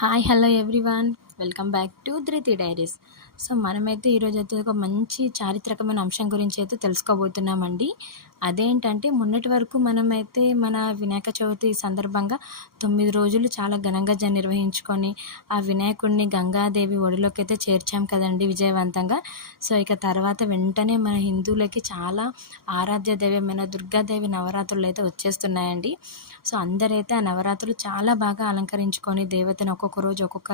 Hi hello everyone, welcome back to ధృతి diaries. So మనమైతే ఈరోజైతే ఒక మంచి చారిత్రకమైన అంశం గురించి అయితే తెలుసుకోబోతున్నామండి. అదేంటంటే మొన్నటి వరకు మనమైతే మన వినాయక చవితి సందర్భంగా 9 రోజులు చాలా ఘనంగా నిర్వహించుకొని ఆ వినాయకుడిని గంగాదేవి ఒడిలోకి అయితే చేర్చాం కదండి విజయవంతంగా. సో ఇక తర్వాత వెంటనే మన హిందువులకి చాలా ఆరాధ్య దైవమైన దుర్గాదేవి నవరాత్రులు అయితే వచ్చేస్తున్నాయండి. సో అందరైతే ఆ నవరాత్రులు చాలా బాగా అలంకరించుకొని దేవతను ఒక్కొక్క రోజు ఒక్కొక్క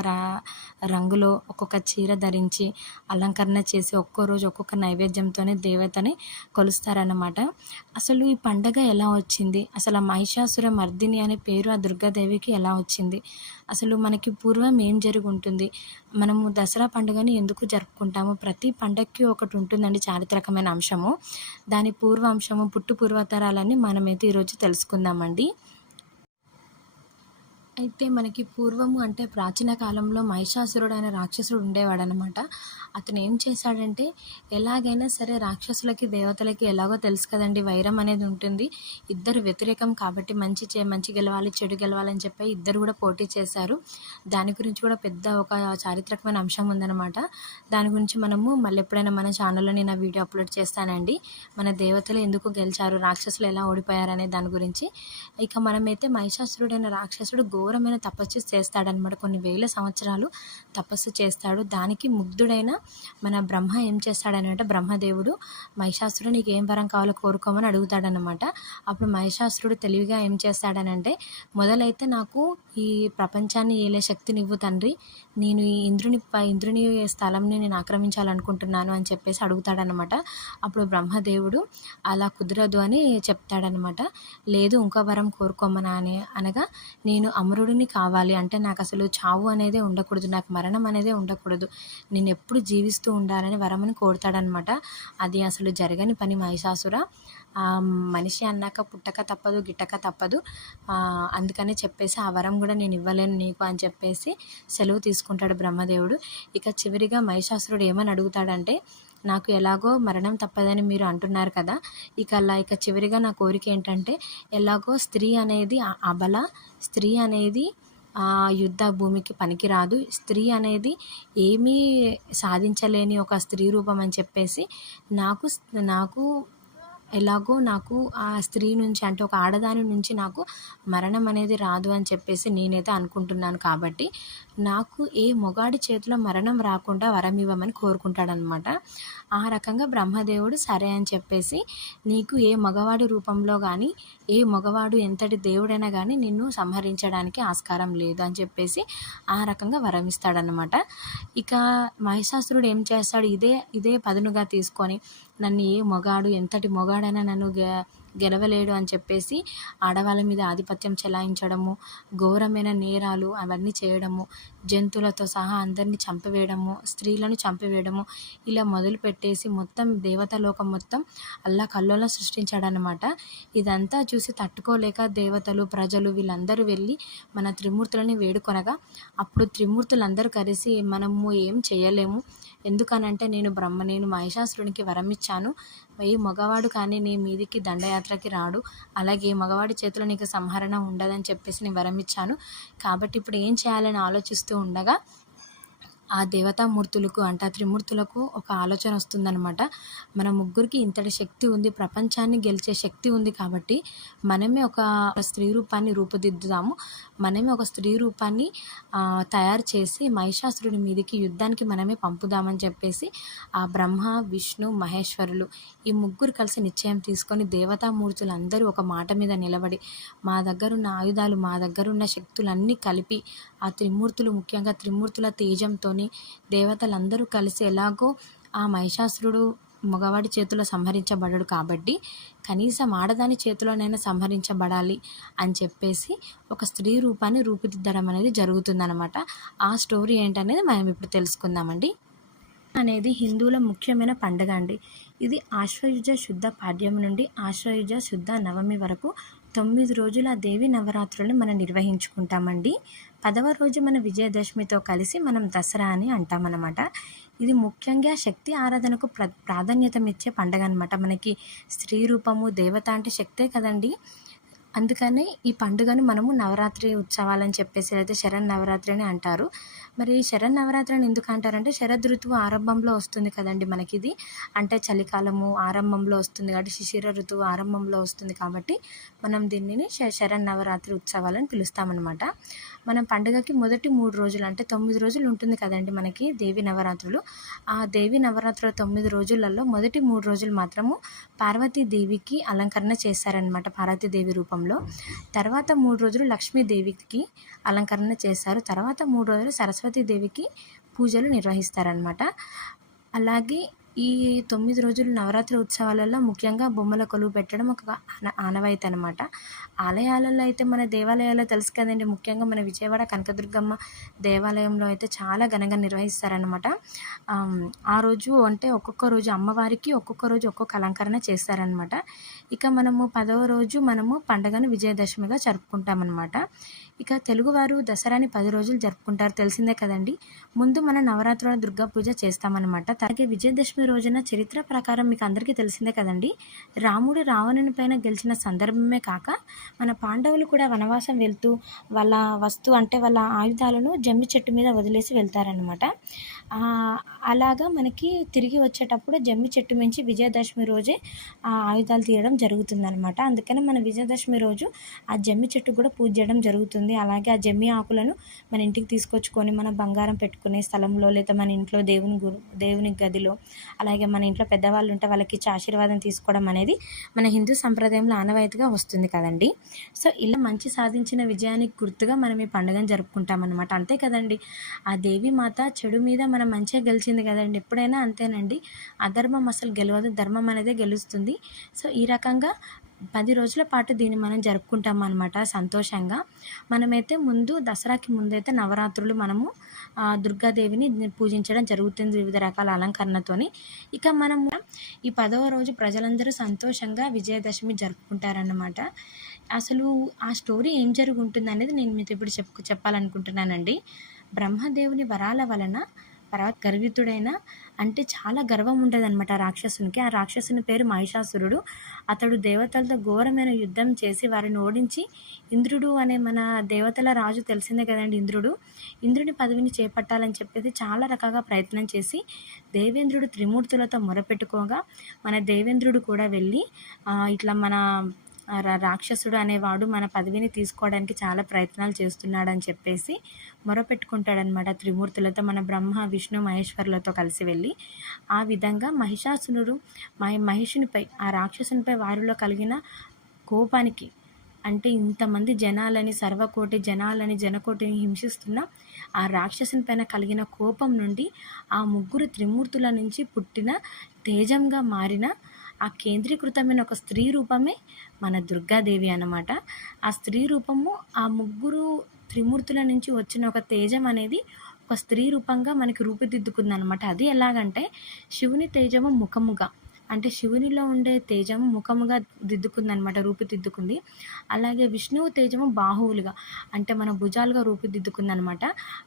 రంగులో ఒక్కొక్క చీర ధరించి అలంకరణ చేసి ఒక్కో రోజు ఒక్కొక్క నైవేద్యంతోనే దేవతని కొలుస్తారన్నమాట. అసలు ఈ పండగ ఎలా వచ్చింది, అసలు ఆ మహిషాసుర మర్దిని అనే పేరు ఆ దుర్గాదేవికి ఎలా వచ్చింది, అసలు మనకి పూర్వం ఏం జరిగి ఉంటుంది, మనము దసరా పండుగని ఎందుకు జరుపుకుంటాము, ప్రతి పండగకి ఒకటి ఉంటుందండి చారిత్రకమైన అంశము. దాని పూర్వాంశము పుట్టు పూర్వతరాలని మనమైతే ఈరోజు తెలుసుకుందామండి. అయితే మనకి పూర్వము అంటే ప్రాచీన కాలంలో మహిషాసురుడు అనే రాక్షసుడు ఉండేవాడనమాట. అతను ఏం చేశాడంటే ఎలాగైనా సరే రాక్షసులకి దేవతలకి ఎలాగో తెలుసు కదండి, వైరం అనేది ఉంటుంది. ఇద్దరు వ్యతిరేకం కాబట్టి మంచి గెలవాలి చెడు గెలవాలని చెప్పి ఇద్దరు కూడా పోటీ చేశారు. దాని గురించి కూడా పెద్ద ఒక చారిత్రకమైన అంశం ఉందన్నమాట. దాని గురించి మనము మళ్ళీ ఎప్పుడైనా మన ఛానల్లో నేను ఆ వీడియో అప్లోడ్ చేస్తానండి. మన దేవతలు ఎందుకు గెలిచారు, రాక్షసులు ఎలా ఓడిపోయారు అనే దాని గురించి. ఇక మనమైతే మహిషాసురుడైన రాక్షసుడు ఘోరమైన తపస్సు చేస్తాడనమాట. కొన్ని వేల సంవత్సరాలు తపస్సు చేస్తాడు. దానికి ముగ్ధుడైన మన బ్రహ్మ ఏం చేస్తాడనంటే, బ్రహ్మదేవుడు మహిషాసురుడు నీకు ఏం వరం కావాలో కోరుకోమని అడుగుతాడనమాట. అప్పుడు మహిషాసురుడు తెలివిగా ఏం చేస్తాడనంటే, మొదలైతే నాకు ఈ ప్రపంచాన్ని ఏలే శక్తినివ్వు తండ్రి, నేను ఈ ఇంద్రుని స్థలంని నేను ఆక్రమించాలనుకుంటున్నాను అని చెప్పేసి అడుగుతాడనమాట. అప్పుడు బ్రహ్మదేవుడు అలా కుదరదు అని చెప్తాడనమాట. లేదు ఇంకో వరం కోరుకోమని అనగా, నేను అమరుడిని కావాలి అంటే నాకు అసలు చావు అనేది ఉండకూడదు, నాకు మరణం అనేది ఉండకూడదు, నేను ఎప్పుడు జీవిస్తూ ఉండాలని వరమని కోరుతాడనమాట. అది అసలు జరగని పని మహిషాసుర. మనిషి అన్నాక పుట్టక తప్పదు గిట్టక తప్పదు, అందుకని చెప్పేసి ఆ వరం కూడా నేను ఇవ్వలేను నీకు అని చెప్పేసి సెలవు తీసుకుంటాడు బ్రహ్మదేవుడు. ఇక చివరిగా మహిషాసురుడు ఏమని అడుగుతాడంటే, నాకు ఎలాగో మరణం తప్పదని మీరు అంటున్నారు కదా, ఇక చివరిగా నా కోరిక ఏంటంటే, ఎలాగో స్త్రీ అనేది అబల, స్త్రీ అనేది యుద్ధ భూమికి పనికిరాదు, స్త్రీ అనేది ఏమీ సాధించలేని ఒక స్త్రీ రూపం అని చెప్పేసి నాకు నాకు ఎలాగో నాకు ఆ స్త్రీ నుంచి అంటే ఒక ఆడదాని నుంచి నాకు మరణం అనేది రాదు అని చెప్పేసి నేనైతే అనుకుంటున్నాను. కాబట్టి నాకు ఏ మొగాడి చేతిలో మరణం రాకుండా వరం ఇవ్వమని కోరుకుంటాడనమాట. ఆ రకంగా బ్రహ్మదేవుడు సరే అని చెప్పేసి, నీకు ఏ మగవాడి రూపంలో కానీ ఏ మగవాడు ఎంతటి దేవుడైనా కానీ నిన్ను సంహరించడానికి ఆస్కారం లేదు అని చెప్పేసి ఆ రకంగా వరం ఇస్తాడనమాట. ఇక మహిషాసురుడు ఏం చేస్తాడు, ఇదే పదునుగా తీసుకొని నన్ను ఏ మొగాడు ఎంతటి మొగాడైనా నన్ను గెలవలేడు అని చెప్పేసి ఆడవాళ్ళ మీద ఆధిపత్యం చెలాయించడము, ఘోరమైన నేరాలు అవన్నీ చేయడము, జంతువులతో సహా అందరినీ చంపివేయడము, స్త్రీలను చంపివేయడము, ఇలా మొదలుపెట్టేసి మొత్తం దేవతాలోకం మొత్తం అల్లాకల్లోలం సృష్టించాడనమాట. ఇదంతా చూసి తట్టుకోలేక దేవతలు ప్రజలు వీళ్ళందరూ వెళ్ళి మన త్రిమూర్తులని వేడుకొనగా, అప్పుడు త్రిమూర్తులందరూ కలిసి మనము ఏం చేయలేము, ఎందుకనంటే నేను మహిషాసురునికి వరం ఇచ్చాను, ఏ మగవాడు కానీ నీ మీదికి దండయాత్రకి రాడు, అలాగే మగవాడి చేతిలో నీకు సంహరణ ఉండదని చెప్పేసి నేను వరం ఇచ్చాను. కాబట్టి ఇప్పుడు ఏం చేయాలని ఆలోచిస్తూ ఉండగా ఆ దేవతామూర్తులకు అంటే ఆ త్రిమూర్తులకు ఒక ఆలోచన వస్తుందన్నమాట. మన ముగ్గురికి ఇంతటి శక్తి ఉంది, ప్రపంచాన్ని గెలిచే శక్తి ఉంది, కాబట్టి మనమే ఒక స్త్రీ రూపాన్ని రూపుదిద్దుదాము, మనమే ఒక స్త్రీ రూపాన్ని తయారు చేసి మహిషాసురుడి మీదకి యుద్ధానికి మనమే పంపుదామని చెప్పేసి ఆ బ్రహ్మ విష్ణు మహేశ్వరులు ఈ ముగ్గురు కలిసి నిశ్చయం తీసుకొని దేవతామూర్తులు అందరూ ఒక మాట మీద నిలబడి, మా దగ్గరున్న ఆయుధాలు మా దగ్గరున్న శక్తులన్నీ కలిపి ఆ త్రిమూర్తులు ముఖ్యంగా త్రిమూర్తుల తేజంతో దేవతలందరూ కలిసి ఎలాగో ఆ మహిషాసురుడు మగవాడి చేతిలో సంహరించబడడు కాబట్టి కనీసం ఆడదాని చేతిలోనైనా సంహరించబడాలి అని చెప్పేసి ఒక స్త్రీ రూపాన్ని రూపుదిద్దడం అనేది జరుగుతుందన్నమాట. ఆ స్టోరీ ఏంటనేది మనం ఇప్పుడు తెలుసుకుందామండి. అనేది హిందువుల ముఖ్యమైన పండుగ అండి. ఇది ఆశ్వయుజ శుద్ధ పాడ్యం నుండి ఆశ్వయుజ శుద్ధ నవమి వరకు 9 రోజుల దేవి నవరాత్రులను మనం నిర్వహించుకుంటామండి. 10వ రోజు మన విజయదశమితో కలిసి మనం దసరా అని అంటామన్నమాట. ఇది ముఖ్యంగా శక్తి ఆరాధనకు ప్రాధాన్యత ఇచ్చే పండుగ అనమాట. మనకి స్త్రీ రూపము దేవత అంటే శక్తే కదండి. అందుకని ఈ పండుగను మనము నవరాత్రి ఉత్సవాలని చెప్పేసి అయితే శరన్నవరాత్రి అని అంటారు. మరి శరన్నవరాత్రి అని ఎందుకు అంటారంటే శరదృతువు ఆరంభంలో వస్తుంది కదండీ మనకిది. అంటే చలికాలము ఆరంభంలో వస్తుంది కాబట్టి శిశిర ఋతువు ఆరంభంలో వస్తుంది కాబట్టి మనం దీనిని శరన్నవరాత్రి ఉత్సవాలని పిలుస్తామన్నమాట. మనం పండుగకి మొదటి 3 రోజులు అంటే 9 రోజులు ఉంటుంది కదండీ మనకి దేవి నవరాత్రులు. ఆ దేవి నవరాత్రుల 9 రోజులలో మొదటి 3 రోజులు మాత్రము పార్వతీదేవికి అలంకరణ చేశారనమాట, పార్వతీదేవి రూపంలో. తర్వాత 3 రోజులు లక్ష్మీదేవికి అలంకరణ చేశారు. తర్వాత 3 రోజులు సరస్వతీదేవికి పూజలు నిర్వహిస్తారనమాట. అలాగే ఈ 9 రోజులు నవరాత్రి ఉత్సవాలలో ముఖ్యంగా బొమ్మల కొలువు పెట్టడం ఒక ఆనవాయితీ అనమాట. ఆలయాలలో అయితే మన దేవాలయాల్లో తెలుసు కదండి, ముఖ్యంగా మన విజయవాడ కనకదుర్గమ్మ దేవాలయంలో అయితే చాలా ఘనంగా నిర్వహిస్తారనమాట. ఆ రోజు అంటే ఒక్కొక్క రోజు అమ్మవారికి ఒక్కొక్క రోజు ఒక్కొక్క అలంకరణ చేస్తారనమాట. ఇక మనము 10వ రోజు మనము పండుగను విజయదశమిగా జరుపుకుంటామన్నమాట. ఇక తెలుగువారు దసరాని 10 రోజులు జరుపుకుంటారు, తెలిసిందే కదండి. ముందు మన నవరాత్రుల దుర్గా పూజ చేస్తామన్నమాట. అలాగే విజయదశమి రోజున చరిత్ర ప్రకారం మీకు అందరికీ తెలిసిందే కదండి, రాముడు రావణుని పైన గెలిచిన సందర్భమే కాక మన పాండవులు కూడా వనవాసం వెళ్తూ వాళ్ళ వాళ్ళ ఆయుధాలను జమ్మి చెట్టు మీద వదిలేసి వెళ్తారనమాట. అలాగా మనకి తిరిగి వచ్చేటప్పుడు జమ్మి చెట్టు మించి విజయదశమి రోజే ఆ ఆయుధాలు తీయడం జరుగుతుందనమాట. అందుకని మన విజయదశమి రోజు ఆ జమ్మి చెట్టు కూడా పూజ చేయడం జరుగుతుంది. అలాగే ఆ జమ్మి ఆకులను మన ఇంటికి తీసుకొచ్చుకొని మన బంగారం పెట్టుకునే స్థలంలో లేదా మన ఇంట్లో దేవుని గదిలో, అలాగే మన ఇంట్లో పెద్దవాళ్ళు ఉంటే వాళ్ళకి ఇచ్చి ఆశీర్వాదం తీసుకోవడం అనేది మన హిందూ సంప్రదాయంలో ఆనవాయితీగా వస్తుంది కదండి. సో ఇలా మంచి సాధించిన విజయానికి గుర్తుగా మనం ఈ పండుగను జరుపుకుంటాం అనమాట. అంతే కదండి, ఆ దేవి మాత చెడు మీద మనం మంచిగా గెలిచింది కదండి. ఎప్పుడైనా అంతేనండి, అధర్మం అసలు గెలవదు, ధర్మం అనేది గెలుస్తుంది. సో ఈ రకంగా 10 రోజుల పాటు దీన్ని మనం జరుపుకుంటాం అనమాట సంతోషంగా. మనమైతే ముందు దసరాకి ముందైతే నవరాత్రులు మనము దుర్గాదేవిని పూజించడం జరుగుతుంది వివిధ రకాల అలంకరణతోని. ఇక మనము ఈ 10వ రోజు ప్రజలందరూ సంతోషంగా విజయదశమి జరుపుకుంటారన్నమాట. అసలు ఆ స్టోరీ ఏం జరుగుంటుంది అనేది నేను మీతో ఇప్పుడు చెప్పాలనుకుంటున్నానండి. బ్రహ్మదేవుని వరాల వలన గర్వితుడైన, అంటే చాలా గర్వం ఉండేదన్నమాట ఆ రాక్షసునికి. ఆ రాక్షసుని పేరు మహిషాసురుడు. అతడు దేవతలతో ఘోరమైన యుద్ధం చేసి వారిని ఓడించి ఇంద్రుడు అనే మన దేవతల రాజు తెలిసిందే కదండి, ఇంద్రుని పదవిని చేపట్టాలని చెప్పేసి చాలా రకాలుగా ప్రయత్నం చేసి దేవేంద్రుడు త్రిమూర్తులతో మొరపెట్టుకోగా మన దేవేంద్రుడు కూడా వెళ్ళి ఇట్లా మన రాక్షసుడు అనేవాడు మన పదవిని తీసుకోవడానికి చాలా ప్రయత్నాలు చేస్తున్నాడని చెప్పేసి మొరపెట్టుకుంటాడనమాట త్రిమూర్తులతో, మన బ్రహ్మ విష్ణు మహేశ్వరులతో కలిసి వెళ్ళి. ఆ విధంగా మహిషాసురుడు మహిషునిపై ఆ రాక్షసునిపై వారిలో కలిగిన కోపానికి, అంటే ఇంతమంది జనాలని సర్వకోటి జనాలని జనకోటిని హింసిస్తున్న ఆ రాక్షసుని పైన కలిగిన కోపం నుండి ఆ ముగ్గురు త్రిమూర్తుల నుంచి పుట్టిన తేజంగా మారిన ఆ కేంద్రీకృతమైన ఒక స్త్రీ రూపమే మన దుర్గాదేవి అన్నమాట. ఆ స్త్రీ రూపము ఆ ముగ్గురు త్రిమూర్తుల నుంచి వచ్చిన ఒక తేజం అనేది ఒక స్త్రీ రూపంగా మనకి రూపుదిద్దుకుందనమాట. అది ఎలాగంటే శివుని తేజము ముఖముగా, అంటే శివునిలో ఉండే తేజము ముఖముగా దిద్దుకుందనమాట, రూపుదిద్దుకుంది. అలాగే విష్ణువు తేజము బాహువులుగా, అంటే మన భుజాలుగా రూపుదిద్దుకుందనమాట.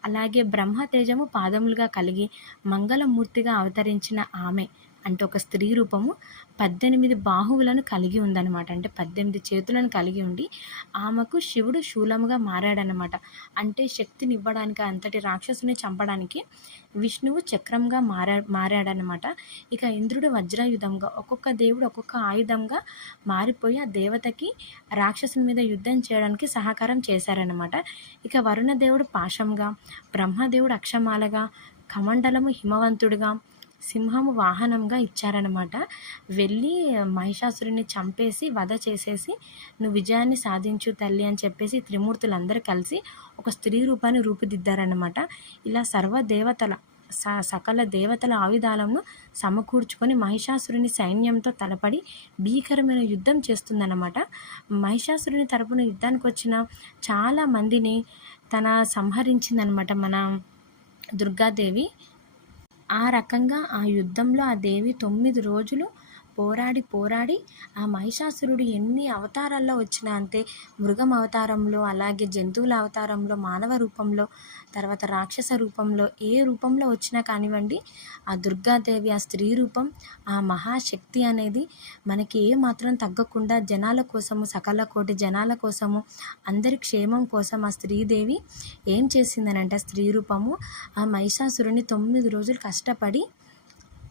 అలాగే బ్రహ్మ తేజము పాదములుగా కలిగి మంగళమూర్తిగా అవతరించిన ఆమె, అంటే ఒక స్త్రీ రూపము 18 బాహువులను కలిగి ఉందన్నమాట. అంటే 18 చేతులను కలిగి ఉండి ఆమెకు శివుడు శూలముగా మారాడనమాట. అంటే శక్తినివ్వడానికి, అంతటి రాక్షసుని చంపడానికి విష్ణువు చక్రంగా మారాడనమాట. ఇక ఇంద్రుడు వజ్రాయుధంగా, ఒక్కొక్క దేవుడు ఒక్కొక్క ఆయుధంగా మారిపోయి ఆ దేవతకి రాక్షసుని మీద యుద్ధం చేయడానికి సహకారం చేశారనమాట. ఇక వరుణ దేవుడు పాశంగా, బ్రహ్మదేవుడు అక్షమాలగా, కమండలము హిమవంతుడిగా, సింహము వాహనంగా ఇచ్చారనమాట. వెళ్ళి మహిషాసురుని చంపేసి వధ చేసేసి నువ్వు విజయాన్ని సాధించు తల్లి అని చెప్పేసి త్రిమూర్తులందరూ కలిసి ఒక స్త్రీ రూపాన్ని రూపుదిద్దారనమాట. ఇలా సకల దేవతల ఆయుధాలను సమకూర్చుకొని మహిషాసురుని సైన్యంతో తలపడి భీకరమైన యుద్ధం చేస్తుందన్నమాట. మహిషాసురుని తరపున యుద్ధానికి వచ్చిన చాలా మందిని తన సంహరించిందనమాట మన దుర్గాదేవి. ఆ రకంగా ఆ యుద్ధంలో ఆ దేవి 9 రోజులు పోరాడి పోరాడి ఆ మహిషాసురుడు ఎన్ని అవతారాల్లో వచ్చినా అంతే, మృగం అవతారంలో, అలాగే జంతువుల అవతారంలో, మానవ రూపంలో, తర్వాత రాక్షస రూపంలో, ఏ రూపంలో వచ్చినా కానివ్వండి, ఆ దుర్గాదేవి ఆ స్త్రీ రూపం, ఆ మహాశక్తి అనేది మనకి ఏ మాత్రం తగ్గకుండా జనాల కోసము, సకల కోటి జనాల కోసము, అందరి క్షేమం కోసం ఆ స్త్రీదేవి ఏం చేసిందనంటే, స్త్రీ రూపము ఆ మహిషాసురుని 9 రోజులు కష్టపడి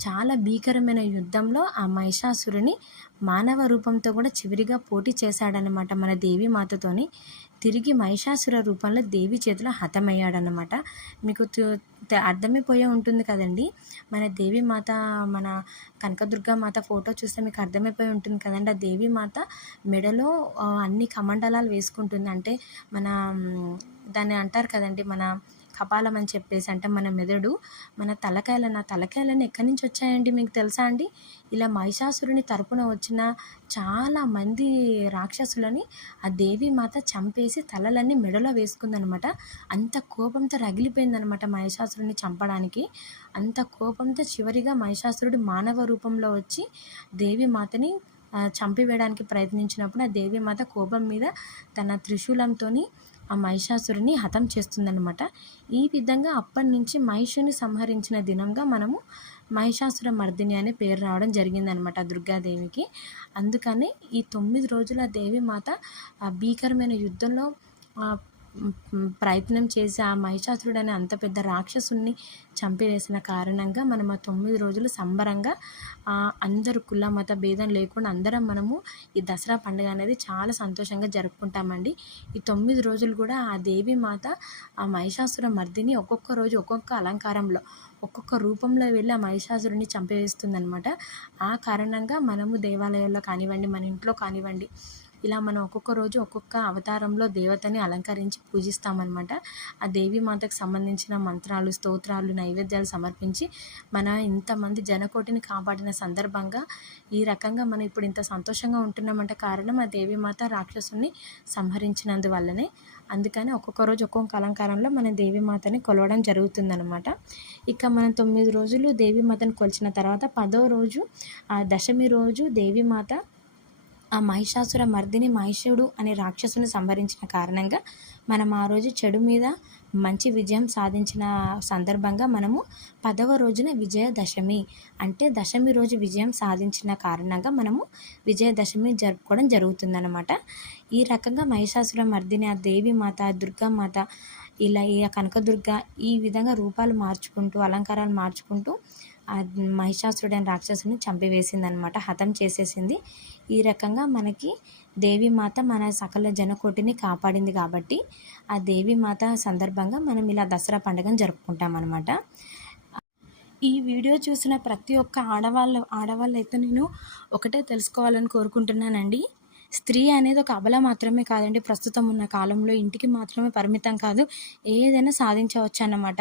చాలా భీకరమైన యుద్ధంలో ఆ మహిషాసురుని మానవ రూపంతో కూడా చివరిగా పోటీ చేశాడనమాట మన దేవి మాతతోని. తిరిగి మహిషాసుర రూపంలో దేవి చేతిలో హతమయ్యాడనమాట. మీకు అర్థమైపోయే ఉంటుంది కదండి. మన దేవి మాత, మన కనకదుర్గా మాత ఫోటో చూస్తే మీకు అర్థమైపోయి ఉంటుంది కదండి. ఆ దేవి మాత మెడలో అన్ని కమండలాలు వేసుకుంటుంది. అంటే మన దాన్ని అంటారు కదండి, మన కపాలం అని చెప్పేసి, అంటే మన మెదడు, మన తలకాయలను, ఆ తలకాయలన్నీ ఎక్కడి నుంచి వచ్చాయండి మీకు తెలుసా అండి? ఇలా మహిషాసురుని తరపున వచ్చిన చాలామంది రాక్షసులని ఆ దేవి మాత చంపేసి తలలన్నీ మెడలో వేసుకుందనమాట. అంత కోపంతో రగిలిపోయిందనమాట మహిషాసురుని చంపడానికి. అంత కోపంతో చివరిగా మహిషాసురుడు మానవ రూపంలో వచ్చి దేవి మాతని చంపివేయడానికి ప్రయత్నించినప్పుడు ఆ దేవి మాత కోపం మీద తన త్రిశూలంతోని ఆ మహిషాసురుని హతం చేస్తుందన్నమాట. ఈ విధంగా అప్పటి నుంచి మహిషుని సంహరించిన దినంగా మనము మహిషాసుర మర్దిని అనే పేరు రావడం జరిగిందనమాట దుర్గాదేవికి. అందుకని ఈ 9 రోజుల దేవి మాత ఆ భీకరమైన యుద్ధంలో ప్రయత్నం చేసి ఆ మహిషాసురుడు అనే అంత పెద్ద రాక్షసుని చంపివేసిన కారణంగా మనం ఆ 9 రోజులు సంబరంగా అందరూ కుల మత భేదం లేకుండా అందరం మనము ఈ దసరా పండుగ అనేది చాలా సంతోషంగా జరుపుకుంటామండి. ఈ 9 రోజులు కూడా ఆ దేవి మాత ఆ మహిషాసుర మర్దిని ఒక్కొక్క రోజు ఒక్కొక్క అలంకారంలో, ఒక్కొక్క రూపంలో వెళ్ళి ఆ మహిషాసురుని చంపివేస్తుందనమాట. ఆ కారణంగా మనము దేవాలయాల్లో కానివ్వండి, మన ఇంట్లో కానివ్వండి, ఇలా మనం ఒక్కొక్క రోజు ఒక్కొక్క అవతారంలో దేవతని అలంకరించి పూజిస్తామన్నమాట. ఆ దేవి మాతకు సంబంధించిన మంత్రాలు, స్తోత్రాలు, నైవేద్యాలు సమర్పించి మన ఇంతమంది జనకోటిని కాపాడిన సందర్భంగా ఈ రకంగా మనం ఇప్పుడు ఇంత సంతోషంగా ఉంటున్నామంటే కారణం ఆ దేవి మాత రాక్షసుని సంహరించినందువల్లనే. అందుకని ఒక్కొక్క రోజు ఒక్కొక్క అలంకారంలో మన దేవి మాతని కొలవడం జరుగుతుందనమాట. ఇక మనం 9 రోజులు దేవి మాతను కొలిచిన తర్వాత 10వ రోజు ఆ దశమి రోజు దేవి మాత ఆ మహిషాసుర మర్దిని మహిషుడు అనే రాక్షసుని సంహరించిన కారణంగా మనం ఆ రోజు చెడు మీద మంచి విజయం సాధించిన సందర్భంగా మనము 10వ రోజున విజయదశమి, అంటే దశమి రోజు విజయం సాధించిన కారణంగా మనము విజయదశమి జరుపుకోవడం జరుగుతుందన్నమాట. ఈ రకంగా మహిషాసుర మర్దిని ఆ దేవి మాత, దుర్గామాత, ఇలా ఈ కనకదుర్గ ఈ విధంగా రూపాలు మార్చుకుంటూ, అలంకారాలు మార్చుకుంటూ ఆ మహిషాసురుడైన రాక్షసుని చంపివేసిందనమాట, హతం చేసేసింది. ఈ రకంగా మనకి దేవీమాత మన సకల జనకోటిని కాపాడింది కాబట్టి ఆ దేవీమాత సందర్భంగా మనం ఇలా దసరా పండుగను జరుపుకుంటామన్నమాట. ఈ వీడియో చూసిన ప్రతి ఒక్క ఆడవాళ్ళు అయితే నేను ఒకటే తెలుసుకోవాలని కోరుకుంటున్నానండి. స్త్రీ అనేది ఒక అబల మాత్రమే కాదండి. ప్రస్తుతం ఉన్న కాలంలో ఇంటికి మాత్రమే పరిమితం కాదు, ఏదైనా సాధించవచ్చు అన్నమాట.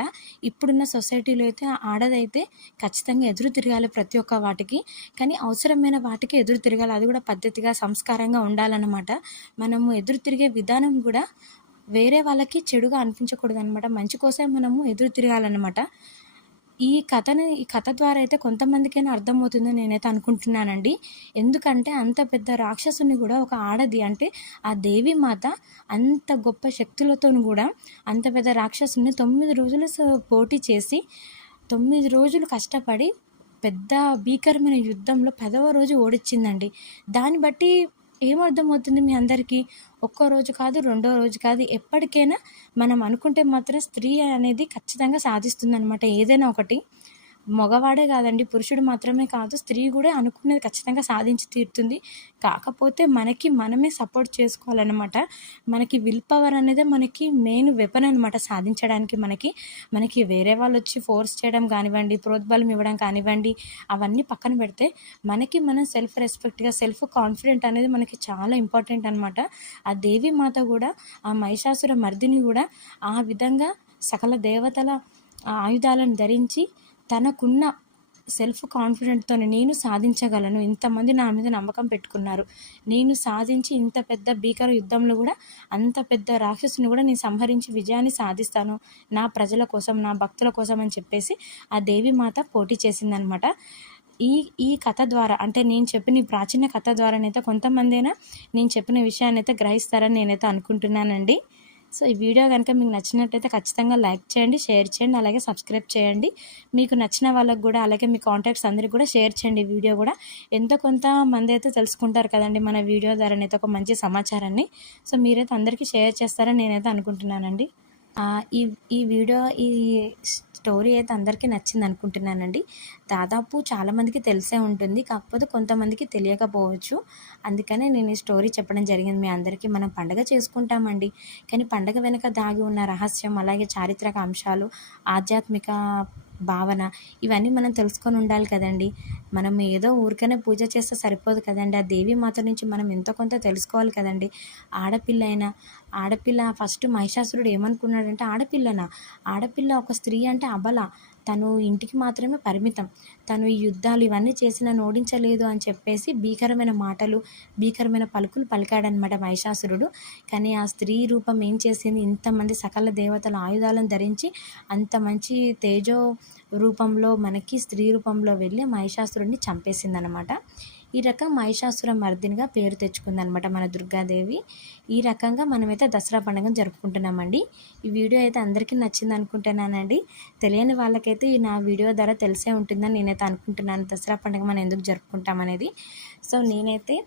ఇప్పుడున్న సొసైటీలో అయితే ఆడదైతే ఖచ్చితంగా ఎదురు తిరగాలి ప్రతి ఒక్క వాటికి, కానీ అవసరమైన వాటికి ఎదురు తిరగాలి. అది కూడా పద్ధతిగా, సంస్కారంగా ఉండాలన్నమాట. మనము ఎదురు తిరిగే విధానం కూడా వేరే వాళ్ళకి చెడుగా అనిపించకూడదు అనమాట. మంచి కోసం మనము ఎదురు తిరగాలన్నమాట. ఈ కథ ద్వారా అయితే కొంతమందికైనా అర్థమవుతుందని నేనైతే అనుకుంటున్నానండి. ఎందుకంటే అంత పెద్ద రాక్షసుని కూడా ఒక ఆడది, అంటే ఆ దేవి మాత అంత గొప్ప శక్తులతో కూడా అంత పెద్ద రాక్షసుని 9 రోజులు పోటీ చేసి 9 రోజులు కష్టపడి పెద్ద భీకరమైన యుద్ధంలో 10వ రోజు ఓడించిందండి. దాన్ని బట్టి ఏమర్థమవుతుంది మీ అందరికీ? ఒక్కో రోజు కాదు, రెండో రోజు కాదు, ఎప్పటికైనా మనం అనుకుంటే మాత్రం స్త్రీ అనేది ఖచ్చితంగా సాధిస్తుందన్నమాట ఏదైనా ఒకటి. మగవాడే కాదండి, పురుషుడు మాత్రమే కాదు, స్త్రీ కూడా అనుకునేది ఖచ్చితంగా సాధించి తీరుతుంది. కాకపోతే మనమే సపోర్ట్ చేసుకోవాలన్నమాట. మనకి విల్ పవర్ అనేది మనకి మెయిన్ వెపన్ అనమాట సాధించడానికి. మనకి వేరే వాళ్ళు వచ్చి ఫోర్స్ చేయడం కానివ్వండి, ప్రోద్బలం ఇవ్వడం కానివ్వండి, అవన్నీ పక్కన పెడితే మనం సెల్ఫ్ రెస్పెక్ట్గా, సెల్ఫ్ కాన్ఫిడెంట్ అనేది మనకి చాలా ఇంపార్టెంట్ అనమాట. ఆ దేవి మాత కూడా, ఆ మహిషాసుర మర్దిని కూడా ఆ విధంగా సకల దేవతల ఆయుధాలను ధరించి తనకున్న సెల్ఫ్ కాన్ఫిడెంట్తో నేను సాధించగలను, ఇంతమంది నా మీద నమ్మకం పెట్టుకున్నారు, నేను సాధించి ఇంత పెద్ద భీకర యుద్ధంలో కూడా అంత పెద్ద రాక్షసుని కూడా నేను సంహరించి విజయాన్ని సాధిస్తాను నా ప్రజల కోసం, నా భక్తుల కోసం అని చెప్పేసి ఆ దేవి మాత పోటీ చేసిందనమాట. ఈ ఈ కథ ద్వారా అంటే నేను చెప్పిన ఈ ప్రాచీన కథ ద్వారానైతే కొంతమందైనా నేను చెప్పిన విషయాన్ని అయితే గ్రహిస్తారని నేనైతే అనుకుంటున్నానండి. సో ఈ వీడియో కనుక మీకు నచ్చినట్టయితే ఖచ్చితంగా లైక్ చేయండి, షేర్ చేయండి, అలాగే సబ్స్క్రైబ్ చేయండి. మీకు నచ్చిన వాళ్ళకి కూడా అలాగే మీ కాంటాక్ట్స్ అందరికి కూడా షేర్ చేయండి. ఈ వీడియో కూడా ఎంతో కొంతమంది అయితే తెలుసుకుంటారు కదండి మన వీడియో ద్వారానైతే ఒక మంచి సమాచారాన్ని. సో మీరైతే అందరికీ షేర్ చేస్తారని నేనైతే అనుకుంటున్నానండి. ఈ ఈ వీడియో ఈ స్టోరీ అయితే అందరికీ నచ్చింది అనుకుంటున్నానండి. దాదాపు చాలామందికి తెలిసే ఉంటుంది, కాకపోతే కొంతమందికి తెలియకపోవచ్చు. అందుకనే నేను ఈ స్టోరీ చెప్పడం జరిగింది మీ అందరికీ. మనం పండగ చేసుకుంటామండి, కానీ పండగ వెనుక దాగి ఉన్న రహస్యం, అలాగే చారిత్రక అంశాలు, ఆధ్యాత్మిక భావన ఇవన్నీ మనం తెలుసుకొని ఉండాలి కదండి. మనం ఏదో ఊరికనే పూజ చేస్తే సరిపోదు కదండి. ఆ దేవి మాత నుంచి మనం ఎంతో కొంత తెలుసుకోవాలి కదండి. ఆడపిల్ల ఫస్ట్ మహిషాసురుడు ఏమనుకున్నాడంటే ఆడపిల్ల ఒక స్త్రీ అంటే అబల, తను ఇంటికి మాత్రమే పరిమితం, తను ఈ యుద్ధాలు ఇవన్నీ చేసి నన్ను ఓడించలేదు అని చెప్పేసి భీకరమైన మాటలు, భీకరమైన పలుకులు పలికాడనమాట మహిషాసురుడు. కానీ ఆ స్త్రీ రూపం ఏం చేసింది, ఇంతమంది సకల దేవతల ఆయుధాలను ధరించి అంత మంచి తేజో రూపంలో మనకి స్త్రీ రూపంలో వెళ్ళి మహిషాసురుడిని చంపేసిందనమాట. ఈ రకం మహిషాసుర మర్దినిగా పేరు తెచ్చుకుందనమాట మన దుర్గాదేవి. ఈ రకంగా మనమైతే దసరా పండుగను జరుపుకుంటున్నామండి. ఈ వీడియో అయితే అందరికీ నచ్చింది అనుకుంటున్నానండి. తెలియని వాళ్ళకైతే ఈ నా వీడియో ద్వారా తెలిసే ఉంటుందని నేనైతే అనుకుంటున్నాను, దసరా పండుగ మనం ఎందుకు జరుపుకుంటామనేది. సో నేనైతే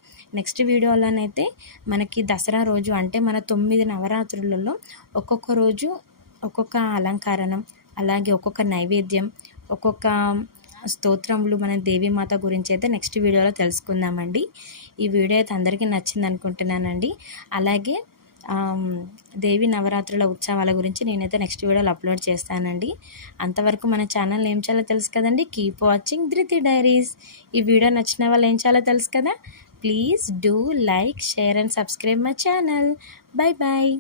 నెక్స్ట్ వీడియోలోనైతే మనకి దసరా రోజు అంటే మన 9 నవరాత్రులలో ఒక్కొక్క రోజు ఒక్కొక్క అలంకరణం, అలాగే ఒక్కొక్క నైవేద్యం, ఒక్కొక్క స్తోత్రములు మన దేవీమాత గురించి అయితే నెక్స్ట్ వీడియోలో తెలుసుకుందామండి. ఈ వీడియో అయితే అందరికీ నచ్చింది అనుకుంటున్నానండి. అలాగే దేవి నవరాత్రుల ఉత్సవాల గురించి నేనైతే నెక్స్ట్ వీడియోలో అప్లోడ్ చేస్తానండి. అంతవరకు మన ఛానల్ ఏం చేయాలో తెలుసు కదండి. Keep watching Dhruti diaries. ఈ వీడియో నచ్చిన వాళ్ళు ఏం చేయాలో తెలుసు కదా. Please do like, share and subscribe my channel. Bye bye.